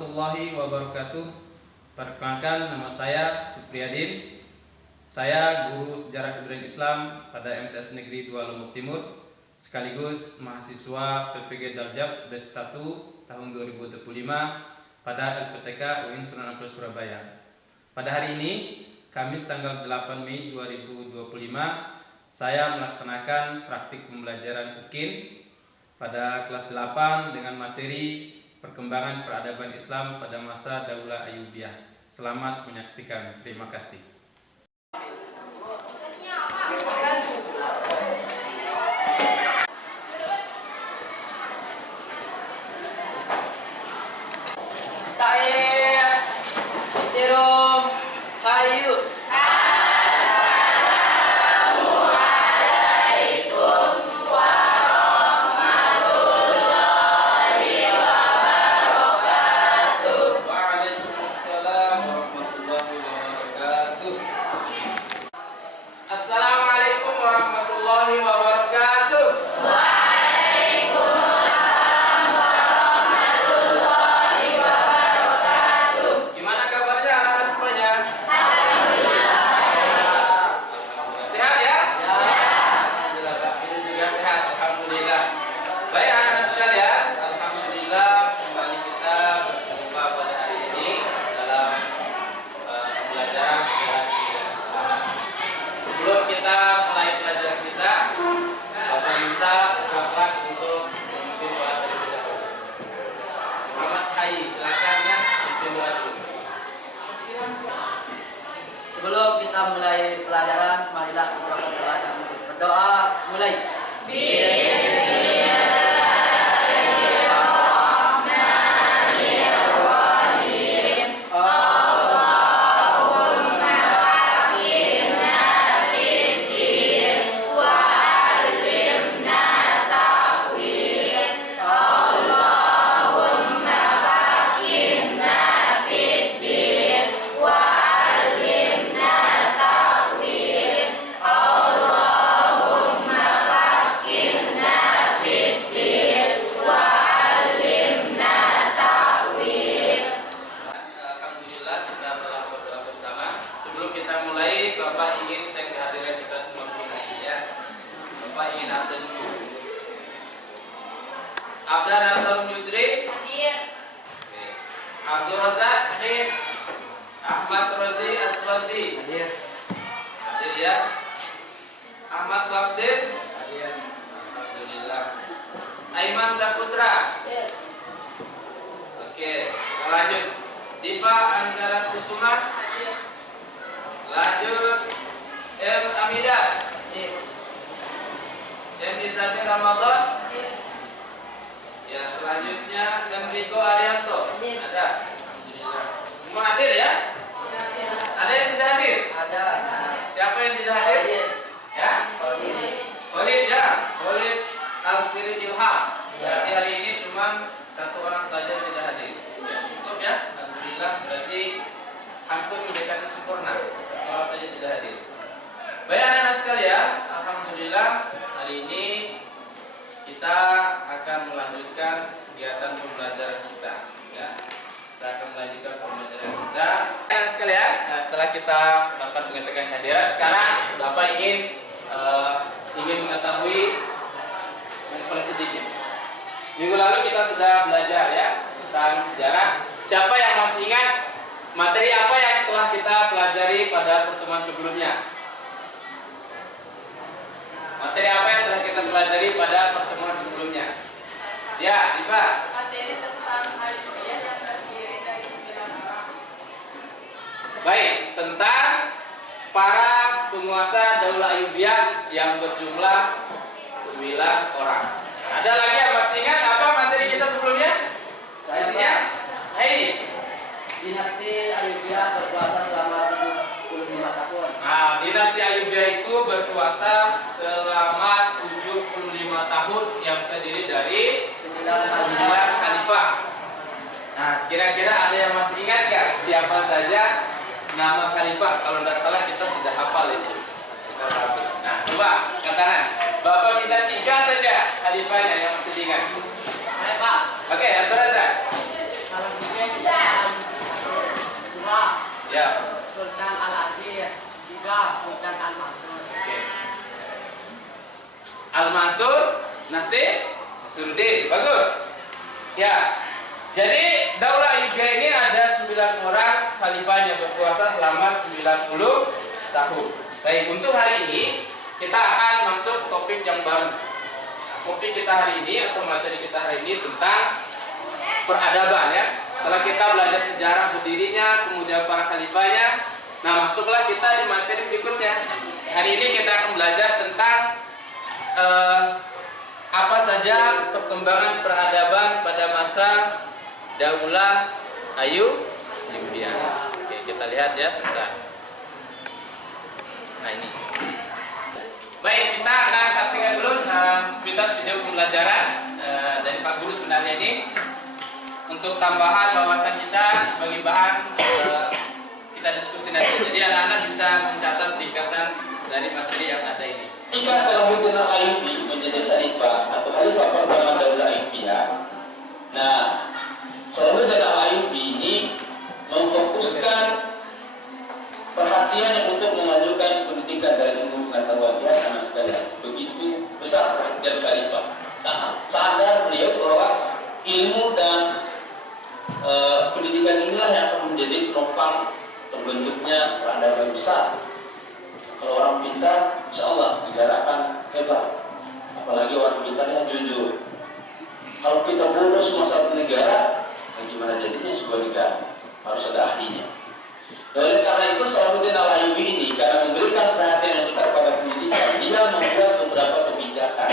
warahmatullahi wabarakatuh. Perkenalkan, nama saya Supriyadin. Saya guru sejarah kebudayaan Islam pada MTS Negeri 2 Lombok Timur, sekaligus mahasiswa PPG Daljab D1 tahun 2025 pada LPTK UIN Sunan Ampel Surabaya. Pada hari ini, Kamis tanggal 8 Mei 2025, saya melaksanakan praktik pembelajaran UKIN pada kelas 8 dengan materi perkembangan peradaban Islam pada masa Daulah Ayyubiyah. Selamat menyaksikan. Terima kasih. Assalamualaikum warahmatullahi wabarakatuh. Waalaikumsalam warahmatullahi wabarakatuh. Gimana kabarnya anak-anak semuanya? Alhamdulillah. Sehat ya? Ya. Alhamdulillah, Pak. Ini juga sehat. Alhamdulillah. Baik anak-anak sekalian, alhamdulillah kembali kita berjumpa pada hari ini dalam pembelajaran sejarah kebudayaan Islam. Sebelum kita mulai pelajaran kita, Bapak minta ketua kelas untuk memimpin doa terlebih dahulu. Muhammad Hai, silakan ya, memimpin doa dulu. Sebelum kita mulai pelajaran, marilah kita berdoa. Mulai. Bismillahirrahmanirrahim. Allahumma faqihna fid-din wa 'allimna ta'wil. Allahumma faqihna fid-din wa 'allimna ta'wil. Allahumma faqihna fid-din wa 'allimna ta'wil. Alhamdulillah kita telah berdoa bersama. Sebelum kita mulai, Bapak ingin cek kehadiran kita semua dulu ya. Bapak ingin update dulu. Abdan Abdul Yudri, Hadir. Abdul Razak, hadir. Ahmad Rozi Aswaldi, Hadir. hadir ya. Ahmad Lafdin, Hadir. alhamdulillah. Aiman Saputra, Hadir. oke. Lanjut. Diva Anggara Kusuma, Hadir. lanjut. M Amidah, Hadir. M Izzati Ramadan. Hadir. Ya, selanjutnya M Riko Arianto. Hadir. Ada. Alhamdulillah. Semua hadir ya? Ya. Ada yang tidak hadir? Ada. Siapa yang tidak hadir? Ya? Khalid ya. Khalid Al-Siri Ilham. Berarti hari ini cuma satu orang saja yang tidak hadir. Ya, cukup ya. Alhamdulillah, berarti hampir mendekati sempurna. Satu orang saja tidak hadir. Baik anak-anak sekalian, alhamdulillah hari ini kita akan melanjutkan kegiatan pembelajaran kita. Ya, kita akan melanjutkan pembelajaran kita. Anak sekalian, setelah kita melakukan pengecekan kehadiran, sekarang Bapak ingin mengetahui informasi sedikit. Minggu lalu kita sudah belajar ya tentang sejarah. Siapa yang masih ingat materi apa yang telah kita pelajari pada pertemuan sebelumnya? Materi apa yang telah kita pelajari pada pertemuan sebelumnya? Ya, Diva. Materi tentang Ayyubiyah yang terdiri dari 9 orang. Baik, tentang para penguasa Daulah Ayyubiyah yang berjumlah 9 orang. Ada lagi yang masih ingat apa materi kita sebelumnya? Isinya? Hai. Dinasti Ayyubiyah berkuasa selama 75 tahun. Nah, dinasti Ayyubiyah itu berkuasa selama 75 tahun yang terdiri dari 9 khalifah. Nah, kira-kira ada yang masih ingat gak siapa saja nama khalifah? Kalau tidak salah kita sudah hafal itu. Nah, coba katakan. Bapak minta 3 saja khalifahnya yang masih diingat. Oke, Abdul Razak. Nasruddin. Bagus. Ya. Jadi Daulah Ayyubiyah ini ada 9 orang khalifahnya berkuasa selama 90 tahun. Baik, untuk hari ini kita akan masuk topik yang baru. Topik kita hari ini atau materi kita hari ini tentang peradaban ya. Setelah kita belajar sejarah berdirinya, kemudian para khalifahnya, nah masuklah kita di materi berikutnya. Hari ini kita akan belajar tentang apa saja perkembangan peradaban pada masa Daulah Ayyubiyah. Oke, kita lihat ya sebentar. Nah ini. Baik, kita akan saksikan dulu pintas video pembelajaran dari Pak Guru sebenarnya ini untuk tambahan wawasan kita sebagai bahan kita diskusi nanti. Jadi anak-anak bisa mencatat ringkasan dari materi yang ada ini. Ketika Salahuddin Al-Ayyubi menjadi khalifah atau khalifah pertama Daulah Ayyubiyah, nah Salahuddin Al-Ayyubi ini memfokuskan perhatian untuk memajukan pendidikan dan ilmu pengetahuan. Ya, sama sekalian begitu besar perhatian khalifah. Nah, sadar beliau bahwa ilmu dan pendidikan inilah yang akan menjadi penopang terbentuknya peradaban besar. Kalau orang pintar, insya Allah negara akan hebat. Apalagi orang pintarnya jujur. Kalau kita boros masalah negara, bagaimana jadinya sebuah negara? Harus ada ahlinya. Oleh karena itu Salahuddin Al-Ayyubi ini karena memberikan perhatian yang besar pada pendidikan, dia membuat beberapa kebijakan.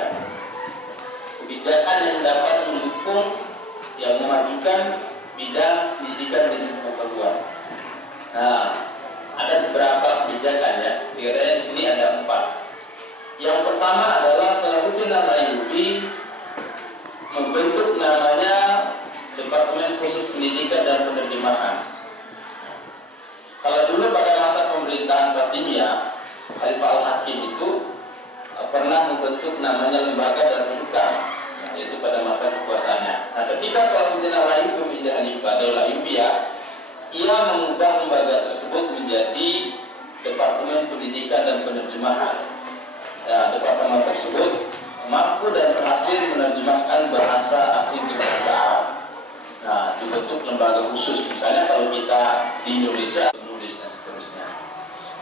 Ya. Kebijakan yang dapat mendukung, yang memajukan bidang pendidikan dan pengetahuan. Nah, ada beberapa kebijakan ya. Sekiranya di sini ada 4. Yang pertama adalah Salahuddin Al-Ayyubi membentuk namanya Departemen Khusus Pendidikan dan Penerjemahan. Kalau dulu pada masa pemerintahan Fatimiyah, Khalifah Al-Hakim itu pernah membentuk namanya Lembaga Darul Hukam, yaitu pada masa kekuasaannya. Nah, ketika Salahuddin Al-Ayyubi menjadi Khalifah Daulah Ayyubiyah, ia mengubah lembaga tersebut menjadi Departemen Pendidikan dan Penerjemahan. Nah, departemen tersebut mampu dan berhasil menerjemahkan bahasa asing ke bahasa Arab. Nah, dibentuk lembaga khusus. Misalnya kalau kita di Indonesia menulis dan seterusnya.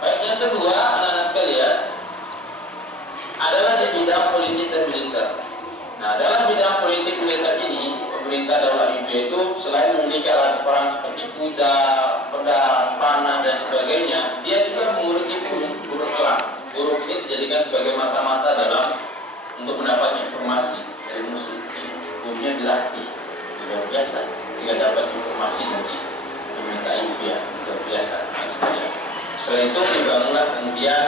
Baik, yang kedua, anak-anak sekalian, adalah di bidang politik dan militer. Nah, dalam bidang politik militer ini, pemerintah Daulah Ayyubiyah itu selain memiliki alat perang seperti kuda, pedang, panah dan sebagainya, dia juga memiliki burung elang. Burung ini dijadikan sebagai mata-mata dalam untuk mendapat informasi dari musuh. Burungnya dilatih luar biasa sehingga dapat informasi dari pemerintah Ayyubiyah luar biasa. Nah, sekalian. Setelah itu dibangunlah kemudian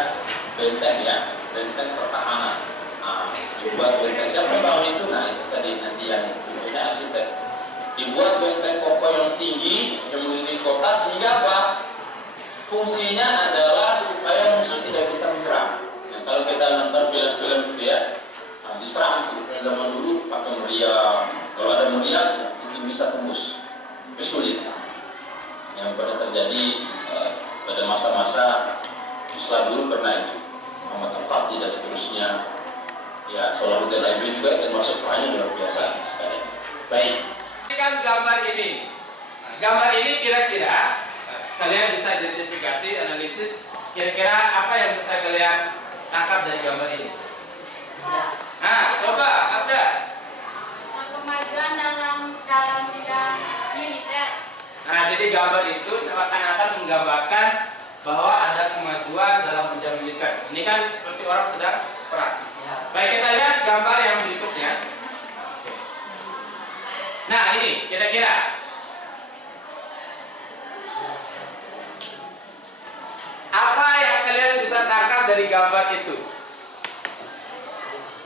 benteng ya, benteng pertahanan. Dibuat benteng, siapa yang bangun itu? Nah itu tadi nanti yang punya arsitek. Dibuat benteng kokoh yang tinggi yang mengelilingi kota sehingga apa? Fungsinya adalah supaya musuh tidak bisa menyerang. Nah, kalau kita nonton film-film itu ya, diserang itu zaman dulu pakai meriam. Kalau ada meriam itu bisa tembus, tapi sulit. Yang pernah terjadi pada masa-masa Islam dulu pernah itu, Muhammad Al-Fatih dan seterusnya. Ya, Salahuddin Al-Ayyubi juga termasuk perannya luar biasa sekali. Baik. Ini kan gambar ini. Nah, gambar ini kira-kira kalian bisa identifikasi, analisis kira-kira apa yang bisa kalian tangkap dari gambar ini. Nah, coba ada. Kemajuan dalam bidang militer. Nah, jadi gambar itu seakan-akan menggambarkan bahwa ada kemajuan dalam bidang militer. Ini kan seperti orang sedang perang. Baik, kita lihat gambar yang berikutnya. Nah, ini kira-kira apa yang kalian bisa tangkap dari gambar itu?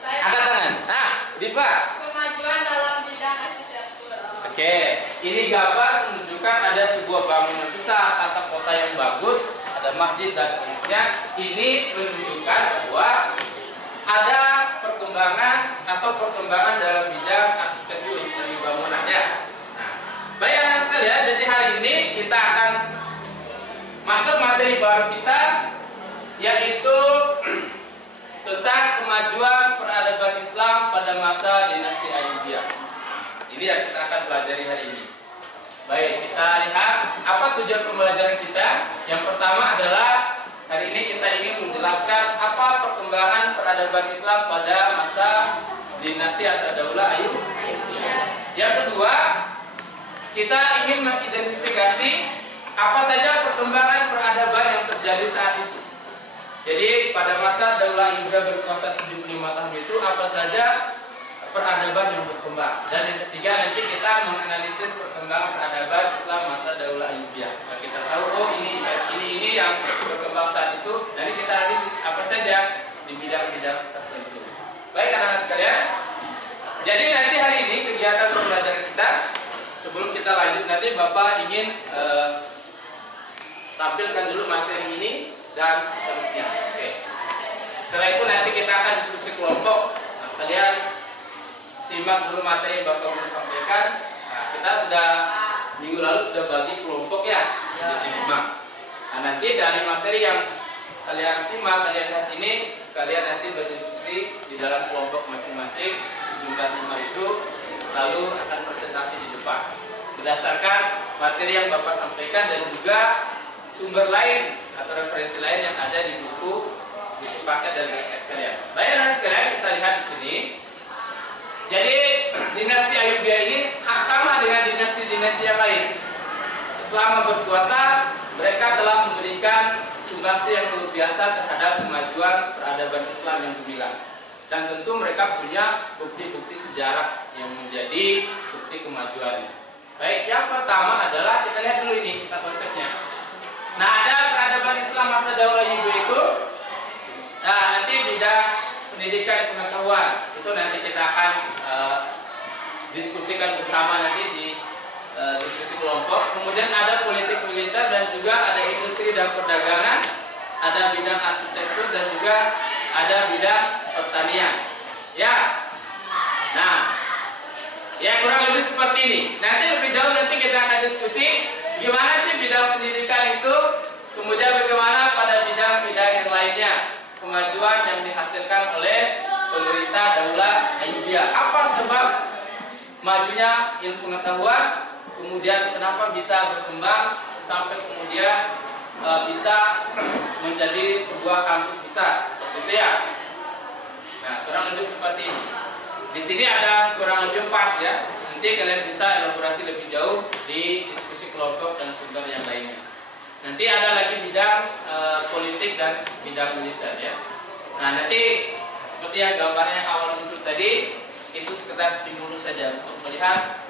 Angkat tangan. Nah, Diva. Kemajuan dalam bidang arsitektur. Oke, ini gambar menunjukkan ada sebuah bangunan besar atau kota yang bagus, ada masjid dan seterusnya. Ini menunjukkan bahwa ada perkembangan dalam bidang arsitektur dari bangunannya. Nah, baik anak sekalian, jadi hari ini kita akan masuk materi baru kita, yaitu tentang kemajuan peradaban Islam Islam pada masa dinasti Ayyubiyah. Ini yang kita akan pelajari hari ini. Baik, kita lihat apa tujuan pembelajaran kita. Yang pertama adalah hari ini kita ingin menjelaskan apa perkembangan peradaban Islam pada masa dinasti atau daulah Ayyubiyah. Yang kedua, kita ingin mengidentifikasi apa saja perkembangan peradaban yang terjadi saat itu. Jadi pada masa daulah Ayyubiyah berkuasa 75 tahun itu apa saja peradaban yang berkembang. Dan yang ketiga nanti kita menganalisis perkembangan peradaban Islam masa daulah Ayyubiyah. Nah, kita tahu ini yang berkembang saat itu. Nanti kita analisis apa saja di bidang-bidang tertentu. Baik anak-anak sekalian. Jadi nanti hari ini kegiatan pembelajaran kita, sebelum kita lanjut nanti Bapak ingin tampilkan dulu materi ini dan seterusnya. Oke. Setelah itu nanti kita akan diskusi kelompok. Nah, kalian simak dulu materi yang Bapak mau sampaikan. Nah, kita sudah minggu lalu sudah bagi kelompok ya, jadi 5. Nah, nanti dari materi yang kalian simak, kalian lihat ini, kalian nanti berdiskusi di dalam kelompok masing-masing jumlah 5 itu, lalu akan presentasi di depan berdasarkan materi yang Bapak sampaikan dan juga sumber lain atau referensi lain yang ada di buku paket dari sekalian. Baik anak sekalian, kita lihat di sini. Jadi dinasti Ayyubiyah ini sama dengan dinasti-dinasti yang lain. Selama berkuasa, mereka telah memberikan sumbangsi yang luar biasa terhadap kemajuan peradaban Islam yang gemilang. Dan tentu mereka punya bukti-bukti sejarah yang menjadi bukti kemajuannya. Baik, yang pertama adalah kita lihat dulu ini kita konsepnya. Nah, ada peradaban Islam masa daulah Ayyubiyah itu. Nah, nanti bidang pendidikan pengetahuan itu nanti kita akan diskusikan bersama nanti di diskusi kelompok. Kemudian ada politik militer dan juga ada industri dan perdagangan, ada bidang arsitektur dan juga ada bidang pertanian. Ya. Nah, ya kurang lebih seperti ini. Nanti lebih jauh nanti kita akan diskusi gimana sih bidang pendidikan itu, kemudian bagaimana pada bidang-bidang yang lainnya kemajuan yang dihasilkan oleh pemerintah daulah Ayyubiyah. Apa sebab majunya ilmu pengetahuan, kemudian kenapa bisa berkembang sampai kemudian bisa menjadi sebuah kampus besar, gitu ya. Nah, kurang lebih seperti ini. Di sini ada kurang lebih 4 ya. Nanti kalian bisa elaborasi lebih jauh di diskusi kelompok dan sumber yang lainnya. Nanti ada lagi bidang politik dan bidang militer ya. Nah, nanti seperti yang gambarnya yang awal muncul tadi, itu sekedar stimulus saja untuk melihat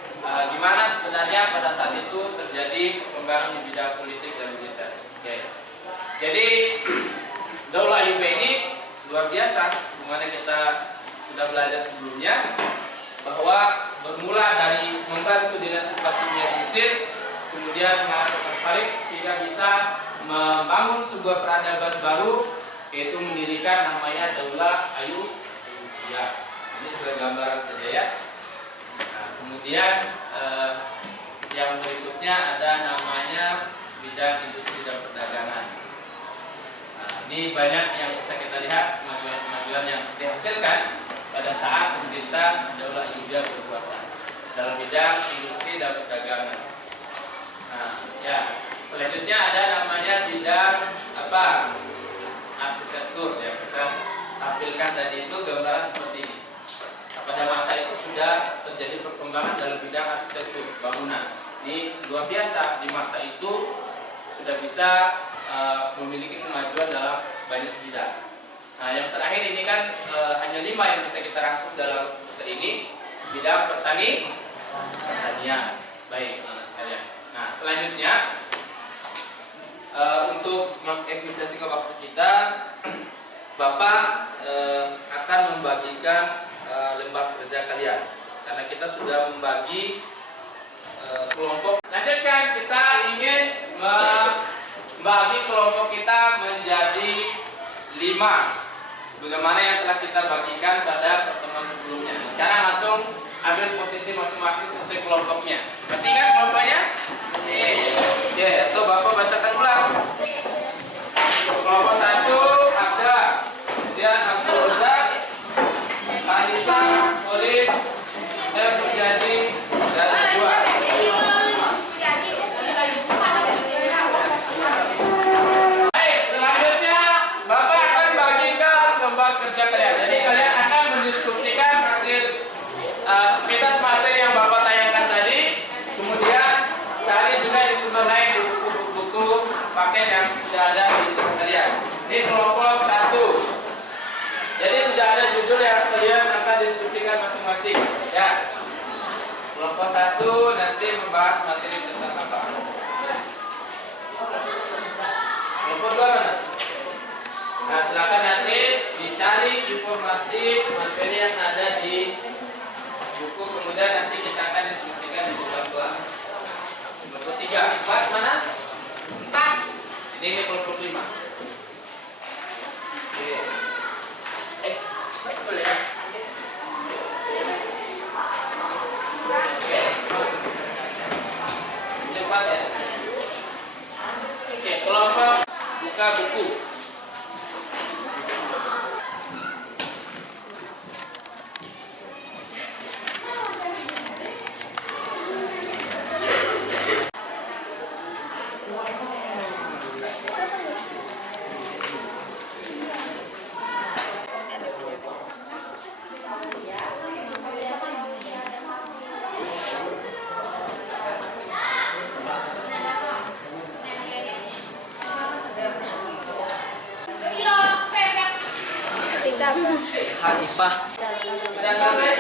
gimana sebenarnya pada saat itu terjadi perkembangan di bidang politik dan militer. Oke. Jadi daulah Ayyubiyah ini luar biasa, dimana kita sudah belajar sebelumnya bahwa bermula dari membantu dinasti Fatimiyah di Mesir, kemudian mengatakan Farid sehingga bisa membangun sebuah peradaban baru, yaitu mendirikan namanya daulah Ayyubiyah. Ini sebagai gambaran saja ya. Nah, kemudian yang berikutnya ada namanya bidang industri dan perdagangan. Nah, ini banyak yang bisa kita lihat kemajuan-kemajuan yang dihasilkan pada saat pemerintah daulah Ayyubiyah berkuasa dalam bidang industri dan perdagangan. Nah, ya, selanjutnya ada namanya bidang apa? Arsitektur yang kita tampilkan tadi itu gambaran seperti ini. Nah, pada masa itu sudah terjadi perkembangan dalam bidang arsitektur bangunan. Ini luar biasa, di masa itu sudah bisa memiliki kemajuan dalam banyak bidang. Nah, yang terakhir ini kan hanya 5 yang bisa kita rangkum dalam semester ini, bidang pertanian. Baik, teman-teman sekalian. Nah, selanjutnya untuk mengefisiensikan waktu kita, Bapak akan membagikan lembar kerja kalian karena kita sudah membagi kelompok. Lanjutkan, kita ingin membagi kelompok kita menjadi 5 sebagaimana yang telah kita bagikan pada pertemuan sebelumnya. Sekarang langsung ambil posisi masing-masing sesuai kelompoknya. Masih ingat kelompoknya? Oke, itu Bapak bacakan ulang. Kelompok 1 ada, kemudian Abdul Razak, Anissa, masing-masing. Ya. Kelompok 1 nanti membahas materi tentang apa? Kelompok 2 mana? Nah, silakan nanti dicari informasi materi yang ada di buku, kemudian nanti kita akan diskusikan di depan kelas. Kelompok 3, 4 mana? 4. Ini kelompok 5. Oke. Boleh ya? Oke. Cepat ya. Oke, kelompok buka buku. Hanifah. Sudah selesai?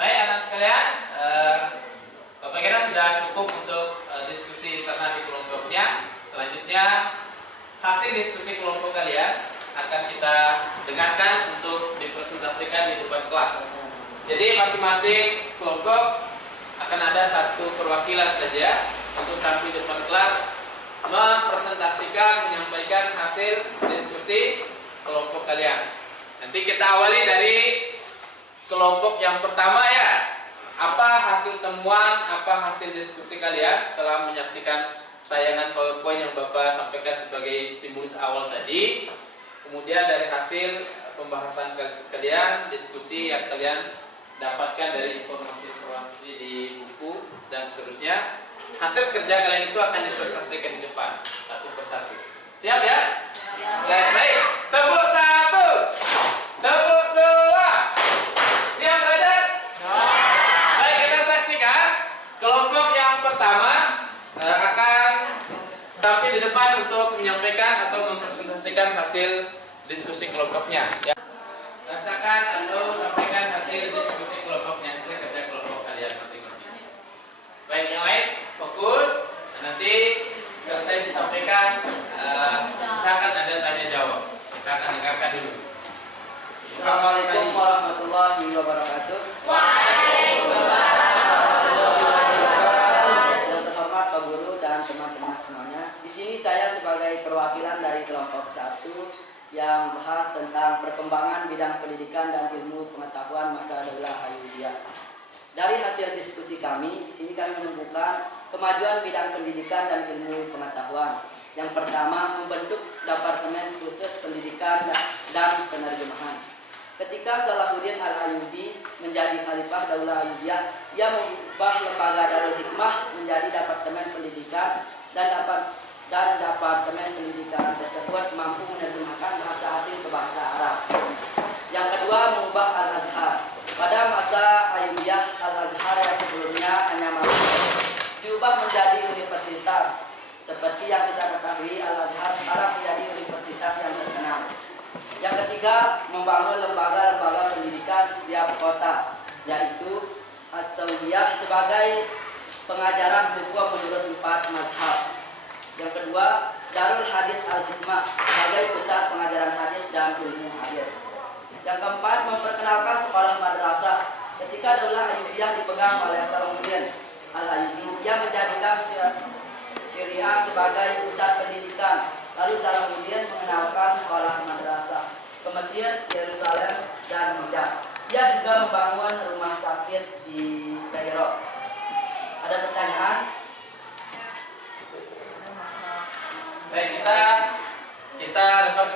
Baik anak sekalian, Bapak kira sudah cukup untuk diskusi internal di kelompoknya. Selanjutnya hasil diskusi kelompok kalian akan kita dengarkan untuk dipresentasikan di depan kelas. Jadi masing-masing kelompok akan ada satu perwakilan saja untuk tampil di depan kelas mempresentasikan, menyampaikan hasil diskusi kelompok kalian. Nanti kita awali dari kelompok yang pertama ya. Apa hasil temuan, apa hasil diskusi kalian setelah menyaksikan tayangan PowerPoint yang Bapak sampaikan sebagai stimulus awal tadi. Kemudian dari hasil pembahasan kalian, diskusi yang kalian dapatkan dari informasi-informasi di buku dan seterusnya. Hasil kerja kalian itu akan dipresentasikan di depan satu persatu. Siap ya? Siap. Baik. Tepuk 1. Tepuk 2. Siap belajar? Baik, kita saksikan kelompok yang pertama akan tampil di depan untuk menyampaikan atau mempresentasikan hasil diskusi kelompoknya. Ya. Bacakan atau sampaikan hasil diskusi kelompoknya, hasil kerja kelompok kalian masing-masing. Baik, yang lain fokus. Nanti selesai disampaikan, misalkan ada tanya jawab. Kita akan dengarkan dulu. Assalamualaikum warahmatullahi wabarakatuh. Yang terhormat Pak Guru dan teman-teman semuanya. Di sini saya sebagai perwakilan dari kelompok 1 yang bahas tentang perkembangan bidang pendidikan dan ilmu pengetahuan masa Daulah Ayyubiyah. Dari hasil diskusi kami, di sini kami menemukan kemajuan bidang pendidikan dan ilmu pengetahuan. Yang pertama, membentuk Departemen Khusus Pendidikan dan Penerjemahan. Ketika Salahuddin Al-Ayyubi menjadi Khalifah Daulah Ayyubiyah, ia mengubah lembaga Darul Hikmah menjadi Departemen Pendidikan dan Departemen Pendidikan tersebut mampu menerjemahkan bahasa asing ke bahasa Arab. Yang kedua, mengubah Al-Azhar. Pada masa Ayyubiyah, Al-Azhar yang sebelumnya hanya diubah menjadi universitas. Seperti yang kita ketahui, Al-Azhar sekarang menjadi universitas yang terkenal. Yang ketiga, membangun lembaga-lembaga pendidikan di setiap kota, yaitu As-Saudiyah sebagai pengajaran hukum menurut 4 mazhab. Yang kedua, Darul Hadis Al-Hikmah sebagai pusat pengajaran hadis dan ilmu hadis. Yang keempat, memperkenalkan sekolah madrasah. Ketika Daulah Ayyubiyah dipegang oleh Salahuddin Al-Ayyubi, ia menjadikan Syria sebagai pusat pendidikan. Lalu Salahuddin mengenalkan sekolah madrasah ke Mesir, Yerusalem, dan Hijaz. Ia juga membangun rumah sakit di Kairo. Ada pertanyaan? Baik, kita dapat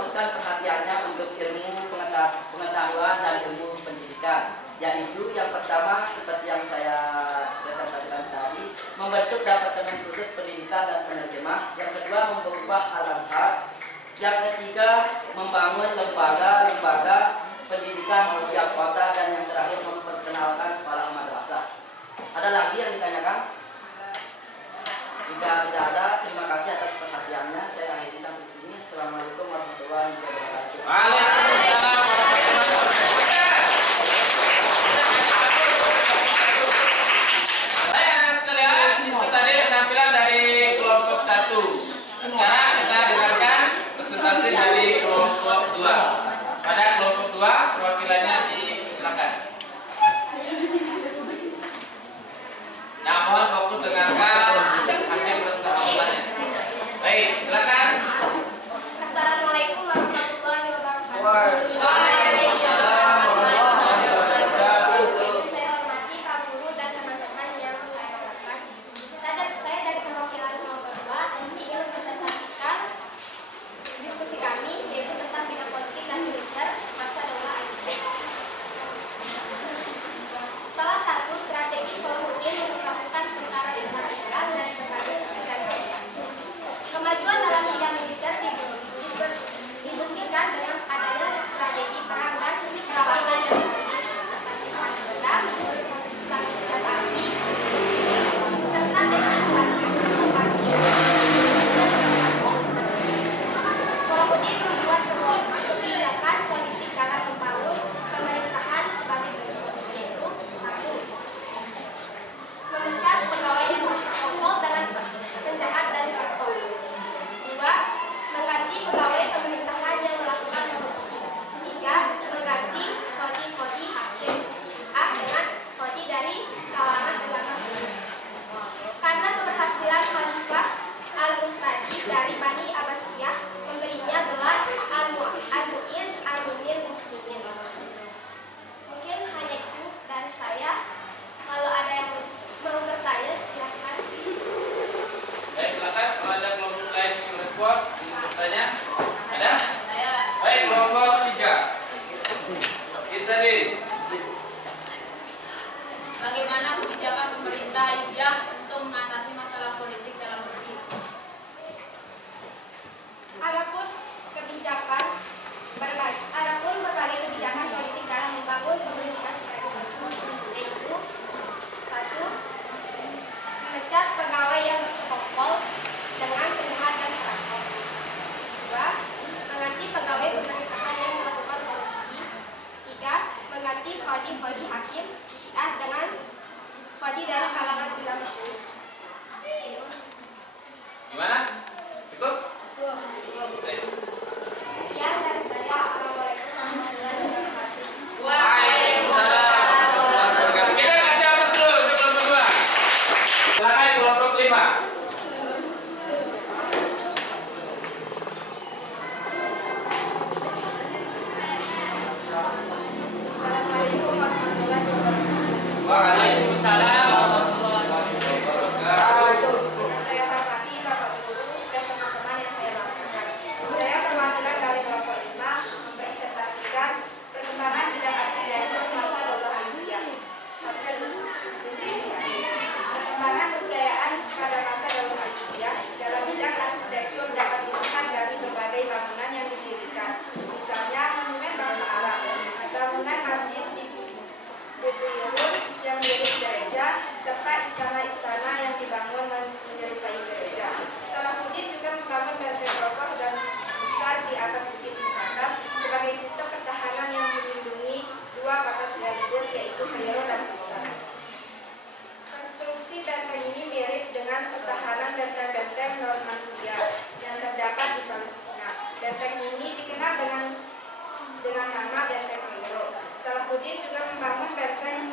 memfokuskan perhatiannya untuk ilmu pengetahuan dan ilmu pendidikan, yaitu yang pertama seperti yang saya presentasikan tadi, membentuk departemen khusus pendidikan dan penerjemah, yang kedua mengubah Al-Azhar, yang ketiga membangun lembaga-lembaga pendidikan di setiap kota, dan yang terakhir memperkenalkan sekolah madrasah. Ada lagi yang ditanyakan? Jika tidak ada, terima kasih atas perhatiannya. Saya akhiri sampai di sini. Assalamualaikum warahmatullahi wabarakatuh. Waalaikumsalam warahmatullahi wabarakatuh. Baik anak sekalian, itu tadi penampilan dari kelompok 1. Sekarang kita dengarkan presentasi dari kelompok 2. Pada kelompok 2 perwakilannya dipersilakan. Nah, mohon fokus dengarkan hasil presentasi keduanya. Baik, silakan. Assalamualaikum warahmatullahi wabarakatuh. Waalaikumsalam warahmatullahi wabarakatuh. Saya hormati Pak Guru dan teman-teman yang saya hormatkan. Saya dari perwakilan kelompok 2 ingin mempresentasikan diskusi kami, yaitu tentang bidang politik dan militer masa Daulah Ayyubiyah. Salah satu strategi Salahuddin mempersatukan tentara di negara Islam dari berbagai suku dan bangsa. Kemajuan dalam bidang militer dibuktikan dengan adanya strategi perang dan perlawanan yang canggih seperti perang Islam, sanksi senjata api, serta teknik operasi. Salahuddin membuat kebijakan politik dalam membangun pemerintahan sebagai berikut, yaitu 1. Memecat pegawai yang bersekongkol dengan penjahat dan koruptor. 2. Mengganti pegawai pemerintahan yang melakukan korupsi. 3. Mengganti kodi hakim Syiah dengan kodi dari kalangan ulama Sunni. Karena keberhasilan Khalifah Al-Mustadi dari Bani Abbasiyah memberinya gelar Al-Mu'izz Amirul Mukminin. Mungkin hanya itu dari saya. Kalau ada yang mau bertanya silahkan. Baik, silakan. Kalau ada kelompok lain yang merespon, ingin bertanya, ada? Baik, kelompok 3. Isari. Bagaimana kebijakan pemerintah Ayyubiyah untuk mengatasi masalah politik dalam negeri? Adapun berbagai kebijakan politik dalam membangun pemerintahan secara bersama, yaitu 1. Memecat pegawai yang bersekongkol dengan penjahat dan koruptor. 2. Mengganti pegawai pemerintahan yang melakukan korupsi. 3. Mengganti kodi hakim Syiah dengan kodi dari kalangan ulama Sunni. Gimana? Cukup? Baik. Sekian dari saya. Assalamualaikum warahmatullahi wabarakatuh. Waalaikumsalam warahmatullahi wabarakatuh. Kita kasih aplaus dulu untuk kelompok 2. Silakan kelompok 5. Assalamualaikum warahmatullahi wabarakatuh. Waalaikumsalam warahmatullahi wabarakatuh. Saya hormati Bapak Guru dan teman-teman yang saya banggakan. Saya perwakilan dari kelompok 5 mempresentasikan perkembangan bidang arsitektur masa Daulah Ayyubiyah. Hasil diskusi kami. Perkembangan kebudayaan pada masa Daulah Ayyubiyah dalam bidang arsitektur dapat dilihat dari berbagai bangunan yang didirikan. Misalnya monumen bangsa Arab, bangunan masjid di Bubuyurun yang mirip gereja, serta istana-istana yang dibangun menyerupai gereja. Salahuddin juga membangun benteng kokoh dan besar di atas Bukit Mukarram sebagai sistem pertahanan yang melindungi dua kota sekaligus, yaitu Kairo dan Fustat. Konstruksi benteng ini mirip dengan pertahanan benteng-benteng Normandia yang terdapat di Palestina. Benteng ini dikenal dengan nama Benteng Kairo. Salahuddin juga membangun benteng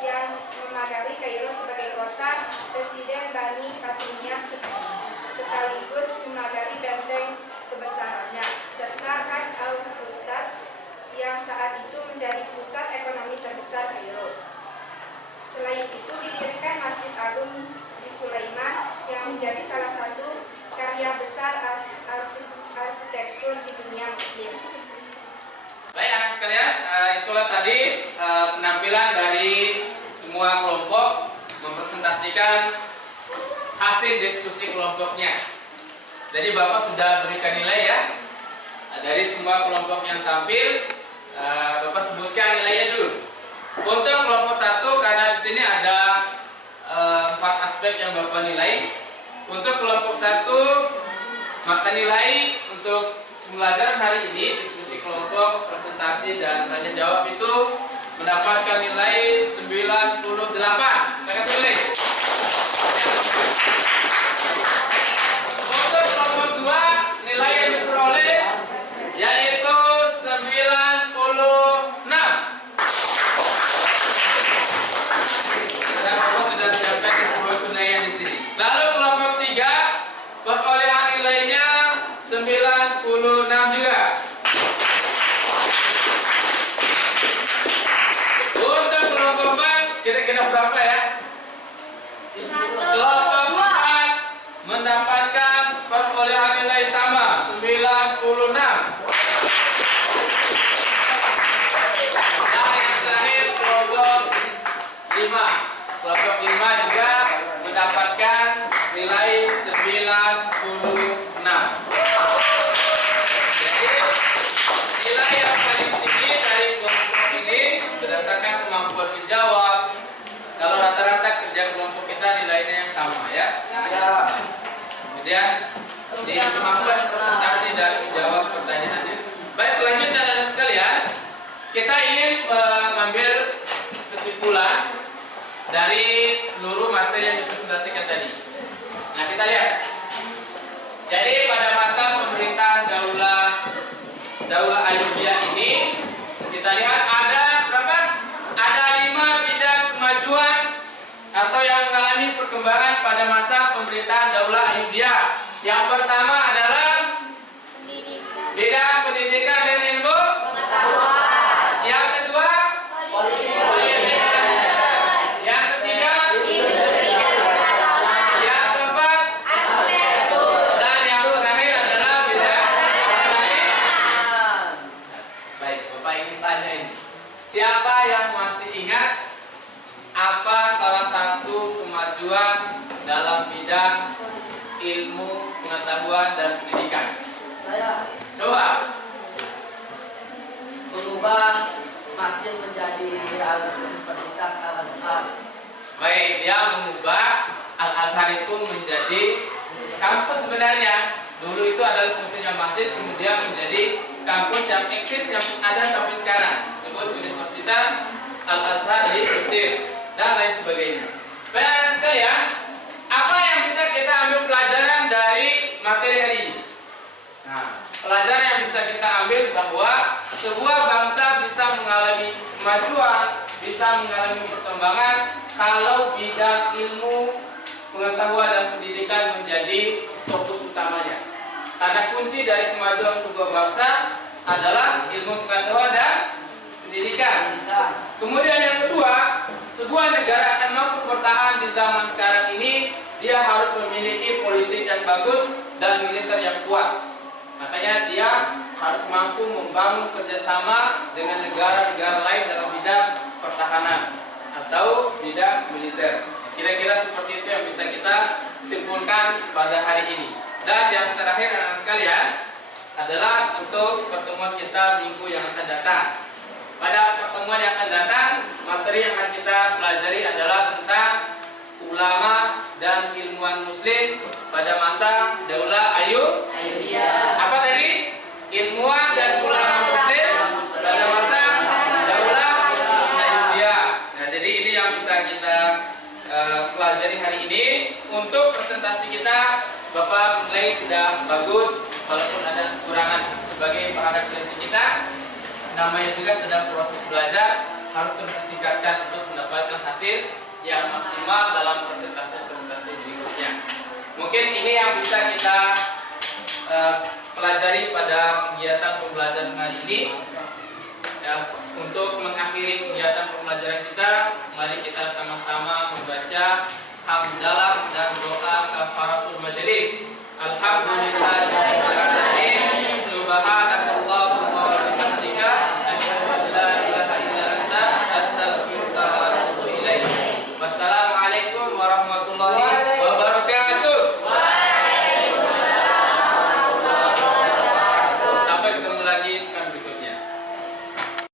yang memagari Kairo sebagai kota presiden Bani Fatimiyah sekaligus memagari benteng kebesarannya, serta Had al-Fustat yang saat itu menjadi pusat ekonomi terbesar Kairo. Selain itu didirikan Masjid Agung di Sulaiman yang menjadi salah satu karya besar arsitektur struktur di dunia muslim. Baik anak sekalian, itulah tadi penampilan dari semua kelompok mempresentasikan hasil diskusi kelompoknya. Jadi Bapak sudah berikan nilai ya. Dari semua kelompok yang tampil, Bapak sebutkan nilainya dulu. Untuk kelompok 1, karena di sini ada 4 aspek yang Bapak nilai. Untuk kelompok 1, maka nilai untuk pembelajaran hari ini, diskusi kelompok, presentasi dan tanya jawab itu mendapatkan nilai 98. Saya kasih nilai. Untuk kelompok 2, nilai yang diperoleh yaitu 96. Ada Bapak sudah siapkan penilaian di sini. Lalu kelompok 3, perolehan nilainya 96 juga. Untuk kelompok 4, kira-kira berapa ya? Kelompok 4 mendapatkan perolehan nilai sama, 96. Dan yang terakhir kelompok 5. Kelompok 5 juga mendapatkan nilai 96. Jadi nilai yang paling tinggi dari kelompok ini berdasarkan kemampuan menjawab. Kalau rata-rata kerja kelompok kita nilainya sama ya. Kemudian di kemampuan presentasi dan menjawab pertanyaannya. Baik, selanjutnya anak sekalian, kita ingin mengambil kesimpulan dari seluruh materi yang dipresentasikan tadi. Nah, kita lihat. Jadi pada masa pemerintahan Daulah Ayyubiyah ini, kita lihat ada berapa? Ada 5 bidang kemajuan atau yang mengalami perkembangan pada masa pemerintahan Daulah Ayyubiyah. Yang pertama adalah bidang pendidikan dan ilmu pengetahuan. Yang kedua, politik. Yang ketiga, industri dan perdagangan. Yang keempat, arsitektur. Dan yang terakhir adalah bidang pertanian. Baik, Bapak ingin tanya ini. Siapa yang masih ingat apa salah satu kemajuan dalam bidang ilmu pengetahuan dan pendidikan? Saya Coba. mengubah makin menjadi Universitas Al-Azhar. Baik, dia mengubah Al-Azhar itu menjadi kampus sebenarnya. Dulu itu adalah fungsinya masjid, kemudian menjadi kampus yang eksis yang ada sampai sekarang. Disebut Universitas Al-Azhar di Mesir dan lain sebagainya. Baik anak sekalian, apa yang bisa kita ambil pelajaran dari materi hari ini? Nah, pelajaran yang bisa kita ambil bahwa sebuah bangsa bisa mengalami kemajuan, bisa mengalami perkembangan kalau bidang ilmu pengetahuan dan pendidikan menjadi fokus utamanya. Karena kunci dari kemajuan sebuah bangsa adalah ilmu pengetahuan dan pendidikan. Kemudian yang kedua, sebuah negara akan mampu bertahan di zaman sekarang ini, dia harus memiliki politik yang bagus dan militer yang kuat. Makanya dia harus mampu membangun kerjasama dengan negara-negara lain dalam bidang pertahanan atau bidang militer. Kira-kira seperti itu yang bisa kita simpulkan pada hari ini. Dan yang terakhir anak sekalian adalah untuk pertemuan kita minggu yang akan datang. Pada pertemuan yang akan datang, materi yang akan kita pelajari adalah tentang ulama dan ilmuwan muslim pada masa Daulah Ayyubiyah. Apa tadi? Ilmuwan dan ulama muslim pada masa Daulah Ayyubiyah. Nah, jadi ini yang bisa kita pelajari hari ini. Untuk presentasi kita, Bapak menilai sudah bagus, walaupun ada kekurangan sebagai bahan refleksi kita. Namanya juga sedang proses belajar, harus terus ditingkatkan untuk mendapatkan hasil yang maksimal dalam presentasi berikutnya. Mungkin ini yang bisa kita pelajari pada kegiatan pembelajaran hari ini.